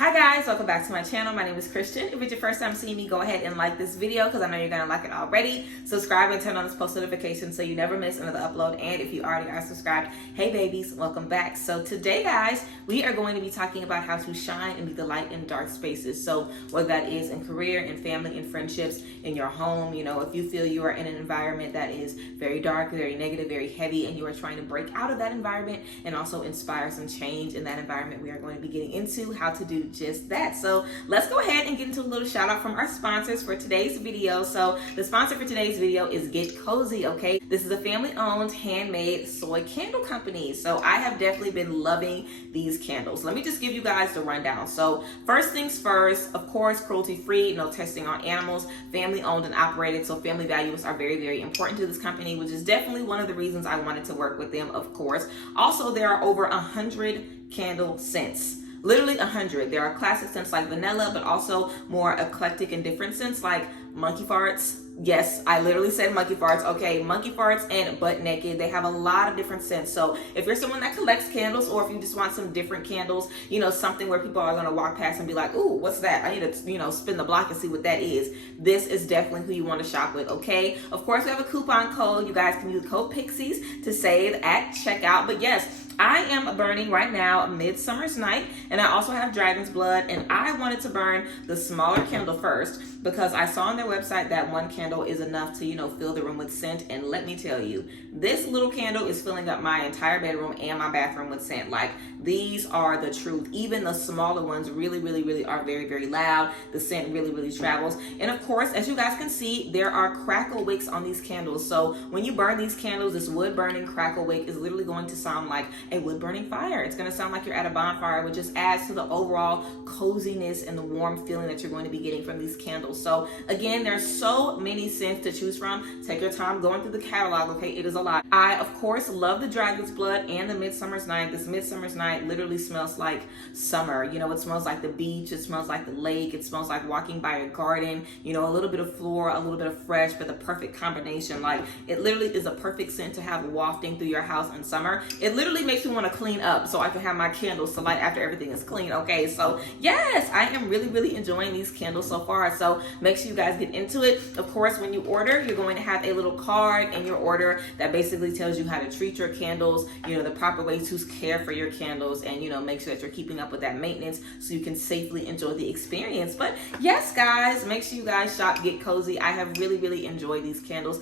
Hi guys, welcome back to my channel. My name is Christian. If it's your first time seeing me, go ahead and like this video because I know you're going to like it already. Subscribe and turn on this post notification so you never miss another upload. And if you already are subscribed, hey babies, welcome back. So today guys, we are going to be talking about how to shine and be the light in dark spaces. So whether that is in career, in family, in friendships, in your home, you know, if you feel you are in an environment that is very dark, very negative, very heavy, and you are trying to break out of that environment and also inspire some change in that environment, we are going to be getting into how to do just that. So let's go ahead and get into a little shout out from our sponsors for today's video. So the sponsor for today's video is Get Cozy, okay? This is a family-owned, handmade soy candle company. So I have definitely been loving these candles. Let me just give you guys the rundown. So first things first, of course, cruelty-free, no testing on animals, family-owned and operated. So family values are very, very important to this company, which is definitely one of the reasons I wanted to work with them, of course. Also, there are over 100 candle scents. Literally 100. There are classic scents like vanilla, but also more eclectic and different scents like monkey farts. Yes, I literally said monkey farts. Okay, monkey farts and butt naked. They have a lot of different scents. So if you're someone that collects candles, or if you just want some different candles, you know, something where people are going to walk past and be like, ooh, what's that? I need to, you know, spin the block and see what that is. This is definitely who you want to shop with, okay? Of course, we have a coupon code. You guys can use code Pixies to save at checkout. But yes, I am burning right now Midsummer's Night, and I also have Dragon's Blood, and I wanted to burn the smaller candle first because I saw on their website that one candle is enough to, you know, fill the room with scent. And let me tell you, this little candle is filling up my entire bedroom and my bathroom with scent. Like, these are the truth. Even the smaller ones really are very, very loud. The scent really travels. And of course, as you guys can see, there are crackle wicks on these candles. So when you burn these candles, this wood burning crackle wick is literally going to sound like a wood burning fire. It's going to sound like you're at a bonfire, which just adds to the overall coziness and the warm feeling that you're going to be getting from these candles. So again, there's so many scents to choose from. Take your time going through the catalog, okay? It is a lot. I, of course, love the Dragon's Blood and the Midsummer's Night. This Midsummer's Night literally smells like summer. You know, it smells like the beach. It smells like the lake. It smells like walking by a garden. You know, a little bit of floral, a little bit of fresh, but the perfect combination. Like, it literally is a perfect scent to have wafting through your house in summer. It literally makes me want to clean up so I can have my candles to light after everything is clean, okay? So yes, I am really enjoying these candles so far. So make sure you guys get into it. Of course, when you order, you're going to have a little card in your order that basically tells you how to treat your candles, you know, the proper ways to care for your candles, and, you know, make sure that you're keeping up with that maintenance so you can safely enjoy the experience. But yes, guys, make sure you guys shop Get Cozy. I have really enjoyed these candles.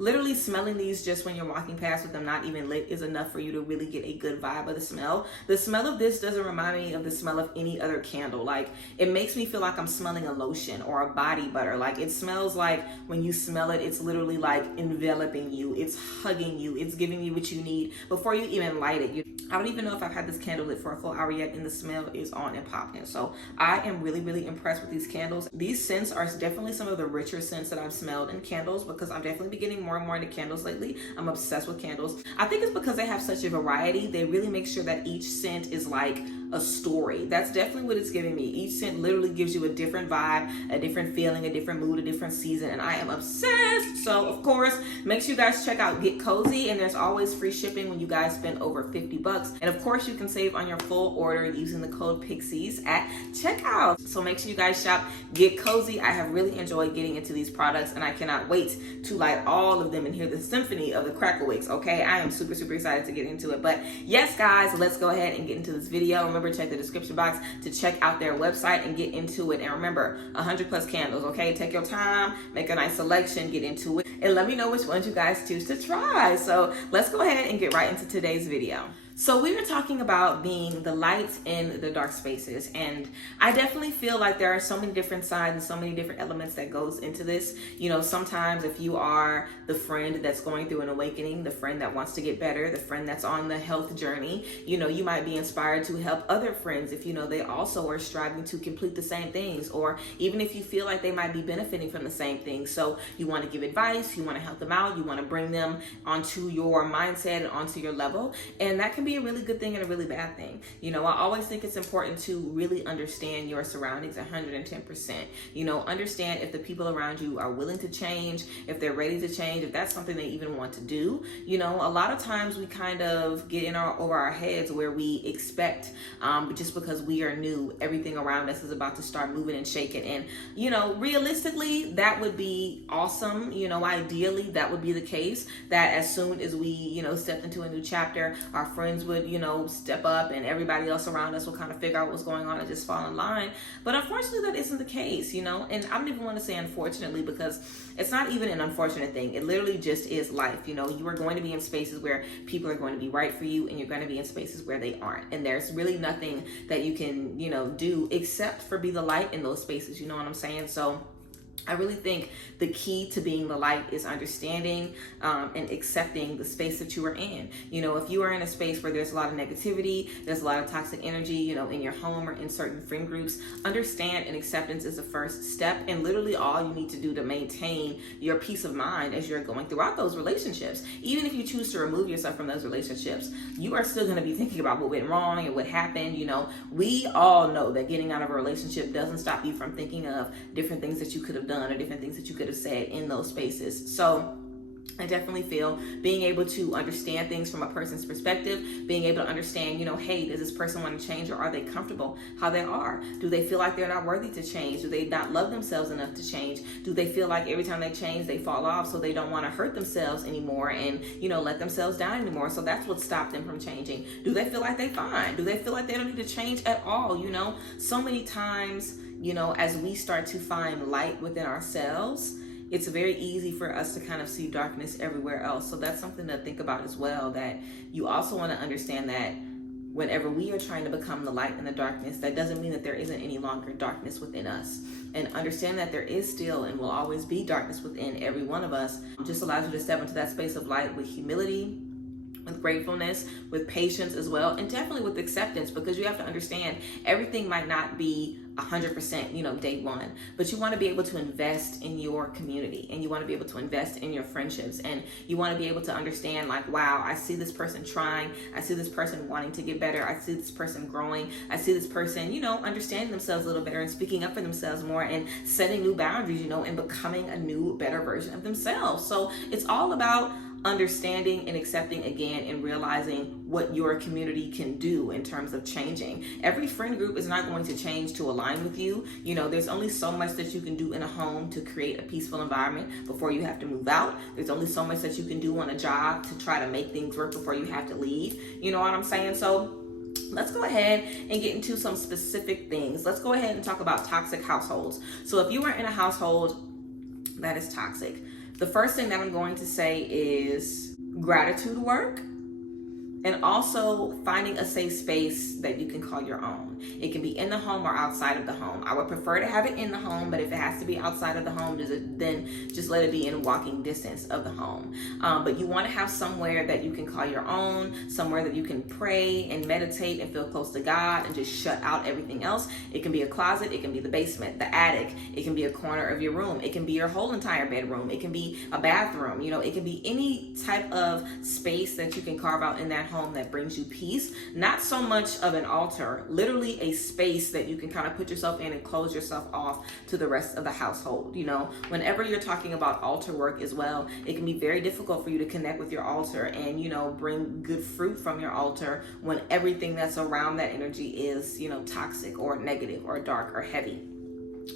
Literally smelling these just when you're walking past with them not even lit is enough for you to really get a good vibe of the smell. The smell of this doesn't remind me of the smell of any other candle. Like, it makes me feel like I'm smelling a lotion or a body butter. Like, it smells like when you smell it, it's literally like enveloping you. It's hugging you. It's giving you what you need before you even light it. I don't even know if I've had this candle lit for a full hour yet, and the smell is on and popping. So I am really impressed with these candles. These scents are definitely some of the richer scents that I've smelled in candles because I've definitely been getting more and more into candles lately. I'm obsessed with candles. I think it's because they have such a variety. They really make sure that each scent is like a story. That's definitely what it's giving me. Each scent literally gives you a different vibe, a different feeling, a different mood, a different season, and I am obsessed. So of course, make sure you guys check out Get Cozy, and there's always free shipping when you guys spend over 50 bucks. And of course, you can save on your full order using the code Pixies at checkout. So make sure you guys shop Get Cozy. I have really enjoyed getting into these products, and I cannot wait to light all of them and hear the symphony of the crackle wicks, okay? I am super excited to get into it. But yes, guys, let's go ahead and get into this video. Remember, check the description box to check out their website and get into it. And remember, 100+ candles, okay? Take your time, make a nice selection, get into it, and let me know which ones you guys choose to try. So let's go ahead and get right into today's video. So we were talking about being the light in the dark spaces, and I definitely feel like there are so many different sides and so many different elements that goes into this. You know, sometimes if you are the friend that's going through an awakening, the friend that wants to get better, the friend that's on the health journey, you know, you might be inspired to help other friends if you know they also are striving to complete the same things, or even if you feel like they might be benefiting from the same things. So you want to give advice, you want to help them out, you want to bring them onto your mindset and onto your level, and that can be be a really good thing and a really bad thing. You know, I always think it's important to really understand your surroundings 110%. You know, understand if the people around you are willing to change, if they're ready to change, if that's something they even want to do. You know, a lot of times we kind of get over our heads where we expect, just because we are new, everything around us is about to start moving and shaking. And, you know, realistically, that would be awesome. You know, ideally, that would be the case, that as soon as we, you know, stepped into a new chapter, our friends would, you know, step up and everybody else around us will kind of figure out what's going on and just fall in line. But unfortunately, that isn't the case, you know. And I don't even want to say unfortunately, because it's not even an unfortunate thing. It literally just is life. You know, you are going to be in spaces where people are going to be right for you, and you're going to be in spaces where they aren't. And there's really nothing that you can, you know, do except for be the light in those spaces. You know what I'm saying? So I really think the key to being the light is understanding and accepting the space that you are in. You know, if you are in a space where there's a lot of negativity, there's a lot of toxic energy, you know, in your home or in certain friend groups, understand and acceptance is the first step, and literally all you need to do to maintain your peace of mind as you're going throughout those relationships. Even if you choose to remove yourself from those relationships, you are still going to be thinking about what went wrong and what happened. You know, we all know that getting out of a relationship doesn't stop you from thinking of different things that you could have done or different things that you could have said in those spaces. So I definitely feel being able to understand things from a person's perspective, being able to understand, you know, hey, does this person want to change, or are they comfortable how they are? Do they feel like they're not worthy to change? Do they not love themselves enough to change? Do they feel like every time they change, they fall off, so they don't want to hurt themselves anymore and, you know, let themselves down anymore? So that's what stopped them from changing. Do they feel like they're fine? Do they feel like they don't need to change at all? You know, so many times, you know, as we start to find light within ourselves, it's very easy for us to kind of see darkness everywhere else. So that's something to think about as well, that you also want to understand that whenever we are trying to become the light in the darkness, that doesn't mean that there isn't any longer darkness within us. And understand that there is still and will always be darkness within every one of us. It just allows you to step into that space of light with humility, with gratefulness, with patience as well, and definitely with acceptance, because you have to understand everything might not be 100%, you know, day one, but you want to be able to invest in your community, and you want to be able to invest in your friendships, and you want to be able to understand, like, wow, I see this person trying, I see this person wanting to get better, I see this person growing, I see this person, you know, understanding themselves a little better and speaking up for themselves more and setting new boundaries, you know, and becoming a new, better version of themselves. So it's all about understanding and accepting again, and realizing what your community can do in terms of changing. Every friend group is not going to change to align with you. You know, there's only so much that you can do in a home to create a peaceful environment before you have to move out. There's only so much that you can do on a job to try to make things work before you have to leave. You know what I'm saying? So let's go ahead and get into some specific things. Let's go ahead and talk about toxic households. So if you are in a household that is toxic, the first thing that I'm going to say is gratitude work, and also finding a safe space that you can call your own. It can be in the home or outside of the home. I would prefer to have it in the home, but if it has to be outside of the home, then just let it be in walking distance of the home. But you want to have somewhere that you can call your own, somewhere that you can pray and meditate and feel close to God and just shut out everything else. It can be a closet, it can be the basement, the attic, it can be a corner of your room, it can be your whole entire bedroom, it can be a bathroom, you know, it can be any type of space that you can carve out in that home that brings you peace. Not so much of an altar, literally a space that you can kind of put yourself in and close yourself off to the rest of the household. You know, whenever you're talking about altar work as well, it can be very difficult for you to connect with your altar and, you know, bring good fruit from your altar when everything that's around that energy is, you know, toxic or negative or dark or heavy.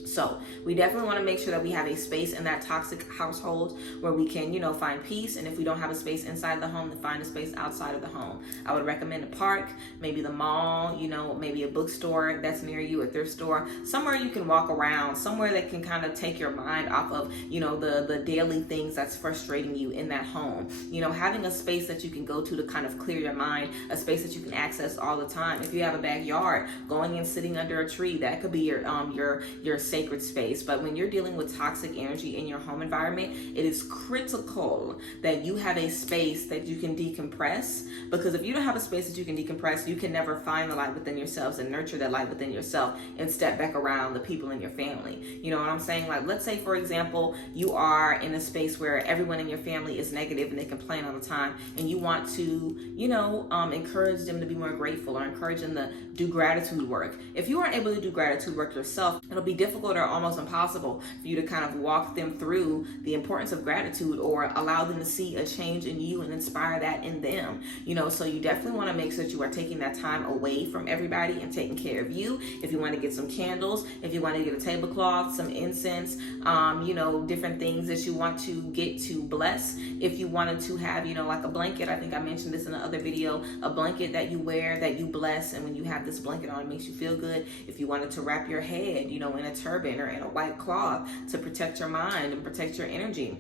So we definitely want to make sure that we have a space in that toxic household where we can, you know, find peace. And if we don't have a space inside the home, then find a space outside of the home. I would recommend a park, maybe the mall, you know, maybe a bookstore that's near you, a thrift store, somewhere you can walk around, somewhere that can kind of take your mind off of, you know, the daily things that's frustrating you in that home. You know, having a space that you can go to kind of clear your mind, a space that you can access all the time. If you have a backyard, going and sitting under a tree, that could be your safe sacred space. But when you're dealing with toxic energy in your home environment, it is critical that you have a space that you can decompress, because if you don't have a space that you can decompress, you can never find the light within yourselves and nurture that light within yourself and step back around the people in your family. You know what I'm saying? Like, let's say, for example, you are in a space where everyone in your family is negative and they complain all the time, and you want to, encourage them to be more grateful or encourage them to do gratitude work. If you aren't able to do gratitude work yourself, it'll be difficult or almost impossible for you to kind of walk them through the importance of gratitude or allow them to see a change in you and inspire that in them. So you definitely want to make sure that you are taking that time away from everybody and taking care of you. If you want to get some candles, if you want to get a tablecloth, some incense, different things that you want to get to bless. If you wanted to have, like a blanket, I think I mentioned this in the other video, a blanket that you wear that you bless, and when you have this blanket on, it makes you feel good. If you wanted to wrap your head, in a turban or in a white cloth to protect your mind and protect your energy.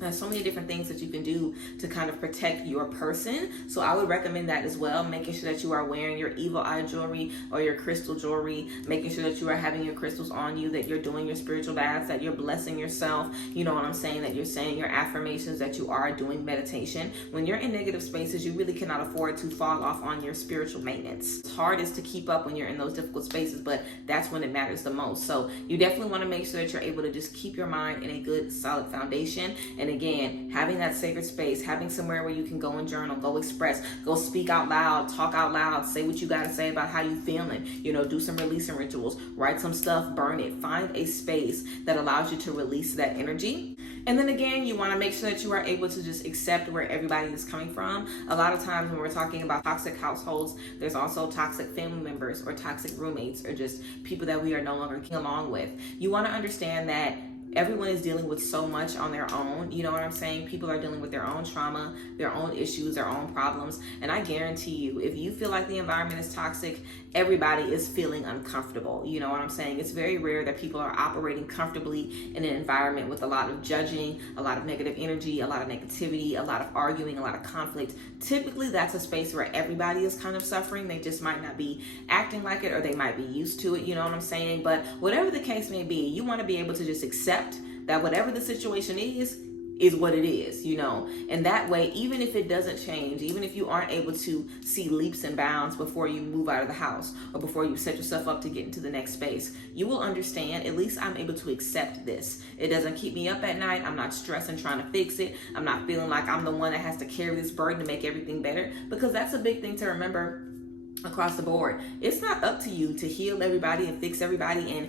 There's so many different things that you can do to kind of protect your person. So I would recommend that as well, making sure that you are wearing your evil eye jewelry or your crystal jewelry, making sure that you are having your crystals on you, that you're doing your spiritual baths, that you're blessing yourself, you know what I'm saying, that you're saying your affirmations, that you are doing meditation. When you're in negative spaces, you really cannot afford to fall off on your spiritual maintenance. It's hardest to keep up when you're in those difficult spaces, but that's when it matters the most. So you definitely want to make sure that you're able to just keep your mind in a good, solid foundation. And again, having that sacred space, having somewhere where you can go and journal, go express, go speak out loud, talk out loud, say what you got to say about how you feeling, do some releasing rituals, write some stuff, burn it, find a space that allows you to release that energy. And then again, you want to make sure that you are able to just accept where everybody is coming from. A lot of times when we're talking about toxic households, there's also toxic family members or toxic roommates or just people that we are no longer getting along with. You want to understand that everyone is dealing with so much on their own. You know what I'm saying? People are dealing with their own trauma, their own issues, their own problems. And I guarantee you, if you feel like the environment is toxic, everybody is feeling uncomfortable. You know what I'm saying? It's very rare that people are operating comfortably in an environment with a lot of judging, a lot of negative energy, a lot of negativity, a lot of arguing, a lot of conflict. Typically, that's a space where everybody is kind of suffering. They just might not be acting like it, or they might be used to it. You know what I'm saying? But whatever the case may be, you want to be able to just accept that whatever the situation is what it is, and that way, even if it doesn't change, even if you aren't able to see leaps and bounds before you move out of the house or before you set yourself up to get into the next space, you will understand, at least I'm able to accept this. It doesn't keep me up at night. I'm not stressing trying to fix it. I'm not feeling like I'm the one that has to carry this burden to make everything better, because that's a big thing to remember across the board. It's not up to you to heal everybody and fix everybody and,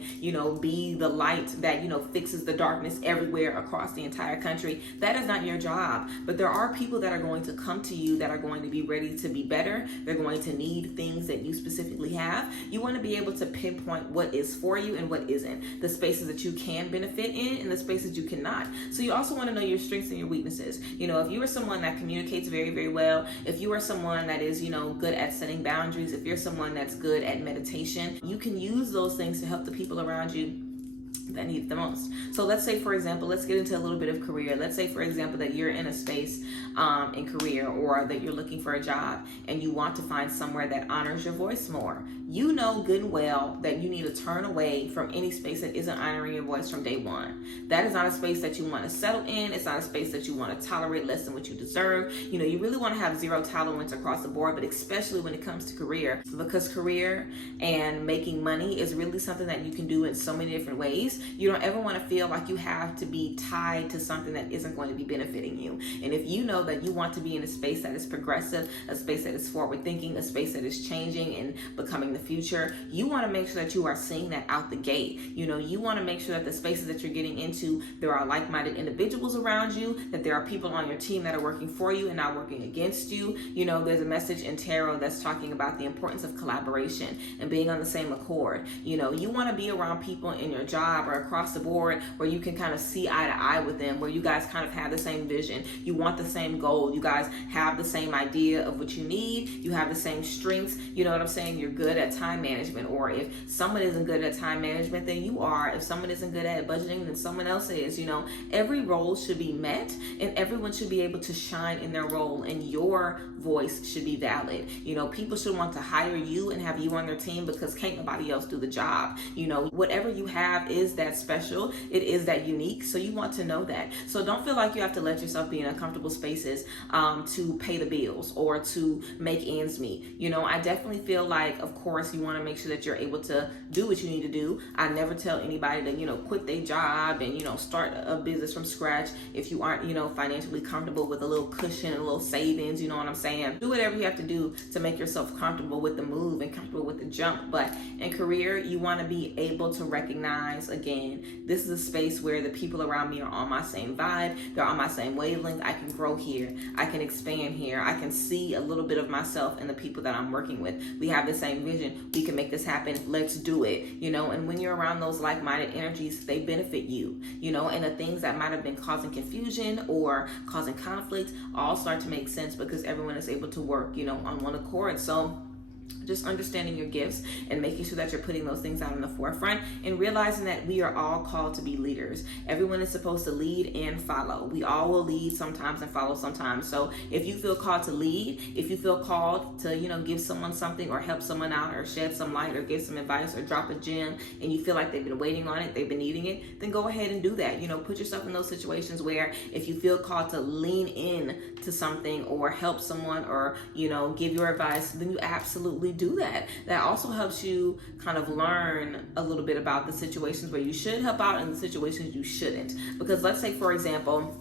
be the light that, fixes the darkness everywhere across the entire country. That is not your job. But there are people that are going to come to you that are going to be ready to be better. They're going to need things that you specifically have. You want to be able to pinpoint what is for you and what isn't, the spaces that you can benefit in and the spaces you cannot. So you also want to know your strengths and your weaknesses. If you are someone that communicates very, very well, if you are someone that is, good at setting boundaries, if you're someone that's good at meditation, you can use those things to help the people around you that need it the most. So let's say, for example, let's get into a little bit of career. Let's say, for example, that you're in a space in career, or that you're looking for a job and you want to find somewhere that honors your voice more. You know good and well that you need to turn away from any space that isn't honoring your voice from day one. That is not a space that you want to settle in. It's not a space that you want to tolerate less than what you deserve. You really want to have zero tolerance across the board, but especially when it comes to career, because career and making money is really something that you can do in so many different ways. You don't ever want to feel like you have to be tied to something that isn't going to be benefiting you. And if you know that you want to be in a space that is progressive, a space that is forward thinking, a space that is changing and becoming the future, you want to make sure that you are seeing that out the gate. You want to make sure that the spaces that you're getting into, there are like-minded individuals around you, that there are people on your team that are working for you and not working against you. There's a message in tarot that's talking about the importance of collaboration and being on the same accord. You want to be around people in your job or across the board where you can kind of see eye to eye with them, where you guys kind of have the same vision. You want the same goal. You guys have the same idea of what you need. You have the same strengths. You know what I'm saying? You're good at time management, or if someone isn't good at time management, then you are. If someone isn't good at budgeting, then someone else is. Every role should be met, and everyone should be able to shine in their role, and your voice should be valid. People should want to hire you and have you on their team because can't nobody else do the job. Whatever you have is that special. It is that unique. So you want to know that. So don't feel like you have to let yourself be in uncomfortable spaces to pay the bills or to make ends meet. I definitely feel like, of course, you want to make sure that you're able to do what you need to do. I never tell anybody to, quit their job and, start a business from scratch if you aren't, financially comfortable with a little cushion and a little savings. You know what I'm saying? Do whatever you have to do to make yourself comfortable with the move and comfortable with the jump. But in career, you want to be able to recognize, again, this is a space where the people around me are on my same vibe. They're on my same wavelength. I can grow here. I can expand here. I can see a little bit of myself in the people that I'm working with. We have the same vision. We can make this happen. Let's do it. And when you're around those like-minded energies, they benefit you, and the things that might have been causing confusion or causing conflict all start to make sense because everyone is able to work, on one accord. So just understanding your gifts and making sure that you're putting those things out in the forefront and realizing that we are all called to be leaders. Everyone is supposed to lead and follow. We all will lead sometimes and follow sometimes. So if you feel called to lead, if you feel called to, give someone something or help someone out or shed some light or give some advice or drop a gem and you feel like they've been waiting on it, they've been needing it, then go ahead and do that. Put yourself in those situations where if you feel called to lean in to something or help someone or, give your advice, then you absolutely do that. That also helps you kind of learn a little bit about the situations where you should help out and the situations you shouldn't. Because let's say, for example,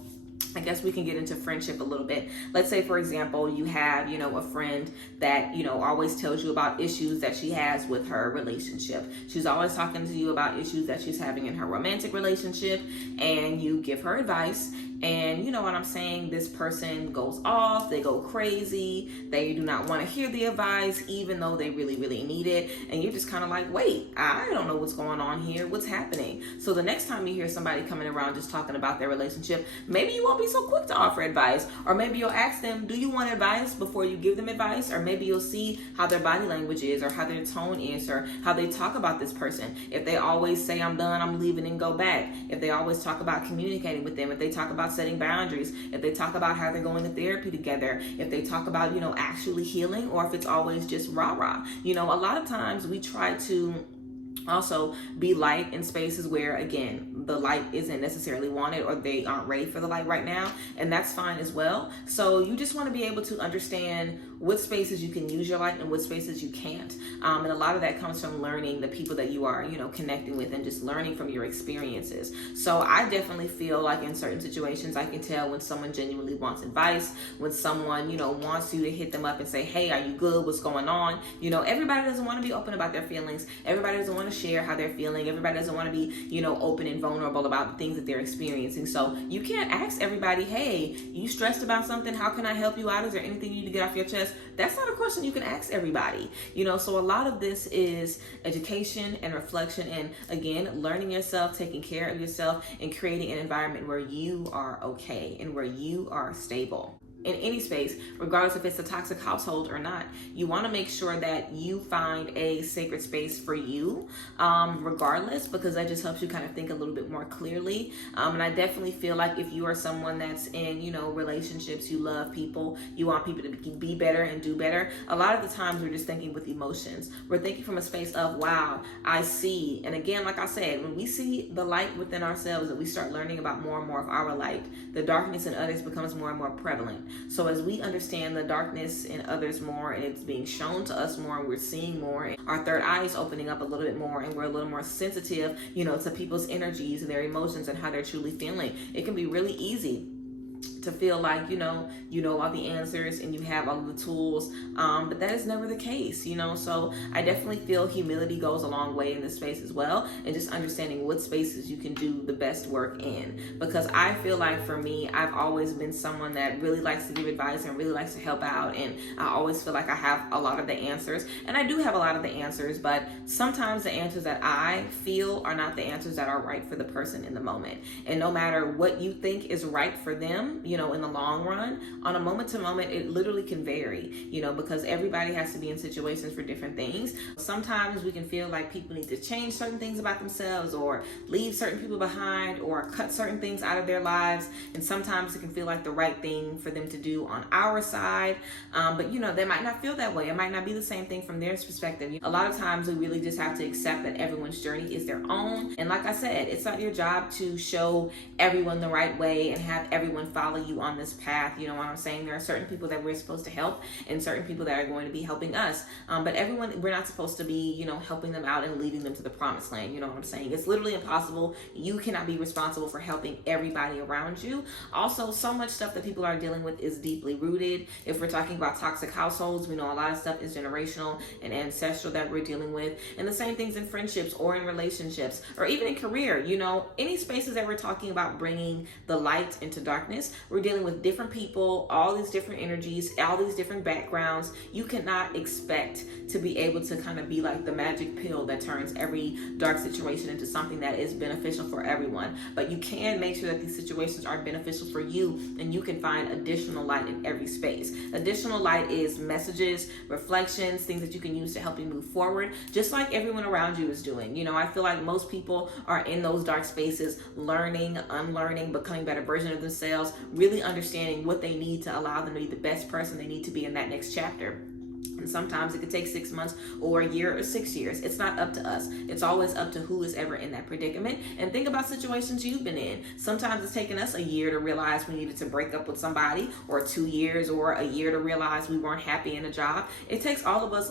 I guess we can get into friendship a little bit. Let's say, for example, you have, a friend that, always tells you about issues that she has with her relationship. She's always talking to you about issues that she's having in her romantic relationship, and you give her advice. And you know what I'm saying? This person goes off, they go crazy, they do not want to hear the advice, even though they really, really need it. And you're just kind of like, wait, I don't know what's going on here. What's happening? So the next time you hear somebody coming around just talking about their relationship, maybe you won't be so quick to offer advice. Or maybe you'll ask them, do you want advice before you give them advice? Or maybe you'll see how their body language is or how their tone is or how they talk about this person. If they always say, I'm done, I'm leaving and go back. If they always talk about communicating with them. If they talk about setting boundaries, if they talk about how they're going to therapy together, if they talk about, actually healing, or if it's always just rah-rah. A lot of times we try to also be light in spaces where, again, the light isn't necessarily wanted or they aren't ready for the light right now, and that's fine as well. So you just want to be able to understand what spaces you can use your light and what spaces you can't. And a lot of that comes from learning the people that you are, connecting with and just learning from your experiences. So I definitely feel like in certain situations, I can tell when someone genuinely wants advice, when someone, wants you to hit them up and say, hey, are you good? What's going on? Everybody doesn't want to be open about their feelings. Everybody doesn't want to share how they're feeling. Everybody doesn't want to be, open and vulnerable about the things that they're experiencing. So you can't ask everybody, hey, you stressed about something? How can I help you out? Is there anything you need to get off your chest? That's not a question you can ask everybody. So a lot of this is education and reflection and, again, learning yourself, taking care of yourself, and creating an environment where you are okay and where you are stable. In any space, regardless if it's a toxic household or not, you want to make sure that you find a sacred space for you, regardless, because that just helps you kind of think a little bit more clearly. And I definitely feel like if you are someone that's in, relationships, you love people, you want people to be better and do better. A lot of the times we're just thinking with emotions. We're thinking from a space of, wow, I see. And again, like I said, when we see the light within ourselves and we start learning about more and more of our light, the darkness in others becomes more and more prevalent. So as we understand the darkness in others more and it's being shown to us more and we're seeing more, and our third eye is opening up a little bit more and we're a little more sensitive, to people's energies and their emotions and how they're truly feeling, it can be really easy to feel like, you know all the answers and you have all the tools, but that is never the case, so I definitely feel humility goes a long way in this space as well, and just understanding what spaces you can do the best work in, because I feel like for me, I've always been someone that really likes to give advice and really likes to help out, and I always feel like I have a lot of the answers, and I do have a lot of the answers, but sometimes the answers that I feel are not the answers that are right for the person in the moment, and no matter what you think is right for them, you know, in the long run. On a moment to moment, it literally can vary, you know, because everybody has to be in situations for different things. Sometimes we can feel like people need to change certain things about themselves, or leave certain people behind, or cut certain things out of their lives. And sometimes it can feel like the right thing for them to do on our side. But you know, they might not feel that way. It might not be the same thing from their perspective. A lot of times we really just have to accept that everyone's journey is their own. And like I said, it's not your job to show everyone the right way and have everyone follow you on this path. You know what I'm saying? There are certain people that we're supposed to help and certain people that are going to be helping us. But everyone, we're not supposed to be, you know, helping them out and leading them to the promised land. You know what I'm saying? It's literally impossible. You cannot be responsible for helping everybody around you. Also, so much stuff that people are dealing with is deeply rooted. If we're talking about toxic households, we know a lot of stuff is generational and ancestral that we're dealing with. And the same things in friendships or in relationships or even in career. You know, any spaces that we're talking about bringing the light into darkness, we're dealing with different people, all these different energies, all these different backgrounds. You cannot expect to be able to kind of be like the magic pill that turns every dark situation into something that is beneficial for everyone. But you can make sure that these situations are beneficial for you, and you can find additional light in every space. Additional light is messages, reflections, things that you can use to help you move forward, just like everyone around you is doing. You know, I feel like most people are in those dark spaces, learning, unlearning, becoming a better version of themselves, really understanding what they need to allow them to be the best person they need to be in that next chapter. And sometimes it could take 6 months or a year or 6 years. It's not up to us. It's always up to who is ever in that predicament. And think about situations you've been in. Sometimes it's taken us a year to realize we needed to break up with somebody, or 2 years or a year to realize we weren't happy in a job. It takes all of us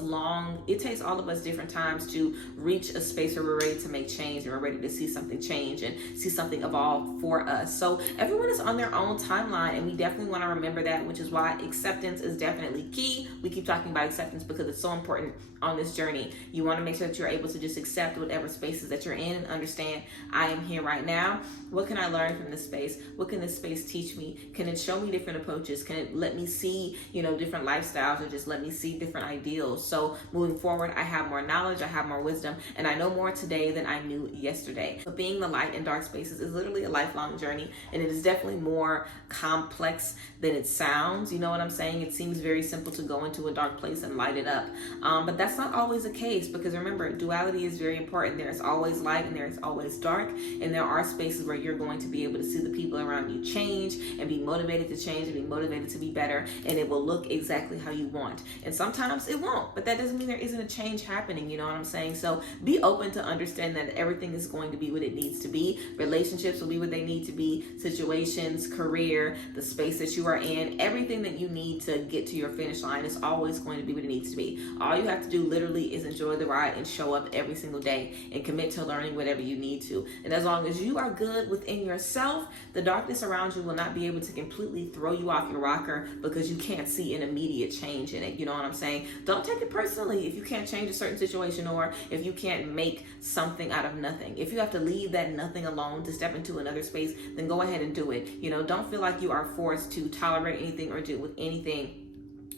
different times to reach a space where we're ready to make change and we're ready to see something change and see something evolve for us. So everyone is on their own timeline, and we definitely want to remember that, which is why acceptance is definitely key. We keep talking about acceptance because it's so important on this journey. You want to make sure that you're able to just accept whatever spaces that you're in and understand, I am here right now. What can I learn from this space? What can this space teach me? Can it show me different approaches? Can it let me see, you know, different lifestyles, or just let me see different ideals? So moving forward, I have more knowledge, I have more wisdom, and I know more today than I knew yesterday. But being the light in dark spaces is literally a lifelong journey, and it is definitely more complex than it sounds. You know what I'm saying? It seems very simple to go into a dark place and light it up. But that's not always the case, because remember, duality is very important. There's always light and there's always dark, and there are spaces where you're going to be able to see the people around you change and be motivated to change and be motivated to be better, and it will look exactly how you want. And sometimes it won't, but that doesn't mean there isn't a change happening. You know what I'm saying? So be open to understand that everything is going to be what it needs to be. Relationships will be what they need to be. Situations, career, the space that you are in, everything that you need to get to your finish line is always going to be what it needs to be. All you have to do literally is enjoy the ride and show up every single day and commit to learning whatever you need to. And as long as you are good within yourself, the darkness around you will not be able to completely throw you off your rocker because you can't see an immediate change in it. You know what I'm saying? Don't take it personally if you can't change a certain situation, or if you can't make something out of nothing. If you have to leave that nothing alone to step into another space, then go ahead and do it. You know, don't feel like you are forced to tolerate anything or deal with anything.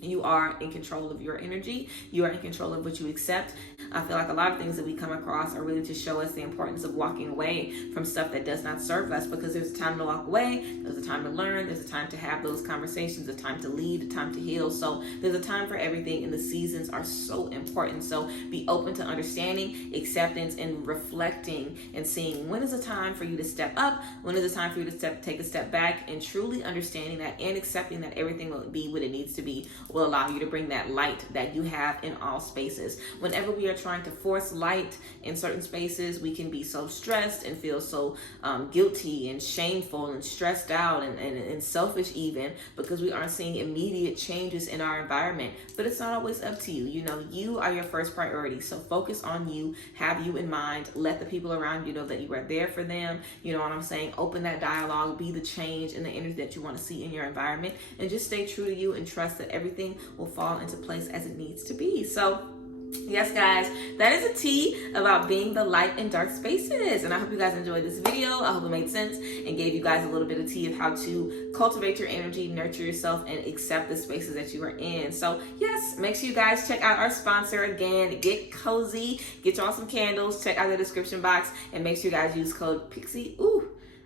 You are in control of your energy. You are in control of what you accept. I feel like a lot of things that we come across are really to show us the importance of walking away from stuff that does not serve us, because there's a time to walk away, there's a time to learn, there's a time to have those conversations, a time to lead, a time to heal. So there's a time for everything, and the seasons are so important. So be open to understanding, acceptance, and reflecting and seeing when is a time for you to step up, when is a time for you to take a step back, and truly understanding that and accepting that everything will be what it needs to be will allow you to bring that light that you have in all spaces. Whenever we are trying to force light in certain spaces, we can be so stressed and feel so guilty and shameful and stressed out and selfish even, because we aren't seeing immediate changes in our environment. But it's not always up to you. You know, you are your first priority. So focus on you, have you in mind, let the people around you know that you are there for them. You know what I'm saying? Open that dialogue, be the change and the energy that you want to see in your environment, and just stay true to you and trust that everything will fall into place as it needs to be. So yes, guys, that is a tea about being the light in dark spaces. And I hope you guys enjoyed this video. I hope it made sense and gave you guys a little bit of tea of how to cultivate your energy, nurture yourself, and accept the spaces that you are in. So yes, make sure you guys check out our sponsor again, Get Cozy. Get y'all some candles. Check out the description box, and make sure you guys use code Pixie.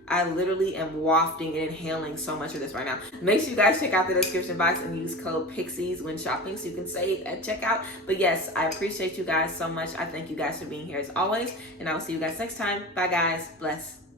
I literally am wafting and inhaling so much of this right now. Make sure you guys check out the description box and use code PIXIES when shopping so you can save at checkout. But yes, I appreciate you guys so much. I thank you guys for being here as always, and I will see you guys next time. Bye guys. Bless.